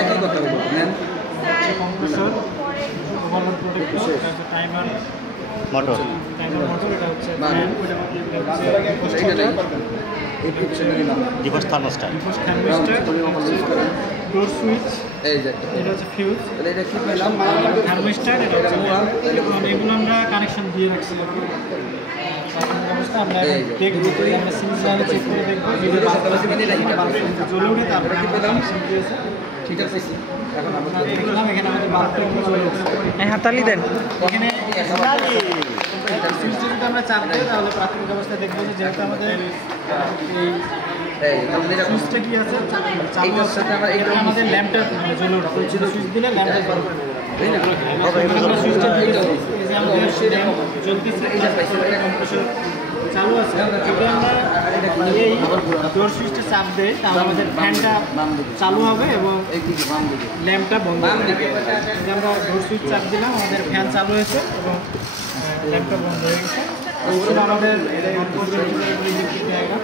একই কথা বলবো কম্প্রেসর, ওভারলোড প্রোটেক্টর, এটা হচ্ছে টাইমার মোটর, এটা হচ্ছে ফ্যান, ডিভোর্স থার্মোস্ট্যাট, ডোর সুইচ, এই যে এটা হচ্ছে ফিউজ, এটা কি পেলাম থার্মোস্ট্যাট, এটা হচ্ছে এগুলো আমরা কানেকশন দিয়ে রাখছি। অবস্থা আমরা দেখবো, আমরা সিঙ্গেল চেক করে দেখবো জ্বলে উঠে তারপরে কি পেলাম দিয়েছে। ঠিক আছে, এখন আমরা দেখলাম এখানে আমাদের বাল্বটা চলে গেছে। হাতালি দেন এখানে সুইচটা যদি আমরা চাপ দিই তাহলে প্রাথমিক অবস্থায় দেখবো যে যেহেতু আমাদের এই আমাদের সুইচটা কি আছে চালু আছে, এটা আমাদের ল্যাম্পটা জ্বলে উঠবে। সুইচ দিলে ল্যাম্পটা জ্বলে উঠবে। আমরা সুইচটা দিয়েছি, এই যে আমাদের ল্যাম্প জ্বলতেছে, এটা কম্প্রেসর চালু আছে। যদি আমরা এই ডোর সুইচটা চাপ দেই তাহলে আমাদের ফ্যানটা চালু হবে এবং ল্যাম্পটা বন্ধ হবে। যদি আমরা ডোর সুইচ চাপ দিলাম আমাদের ফ্যান চালু হয়েছে এবং ল্যাম্পটা বন্ধ হয়ে গেছে। আমাদের ইলেকট্রিক ডায়াগ্রাম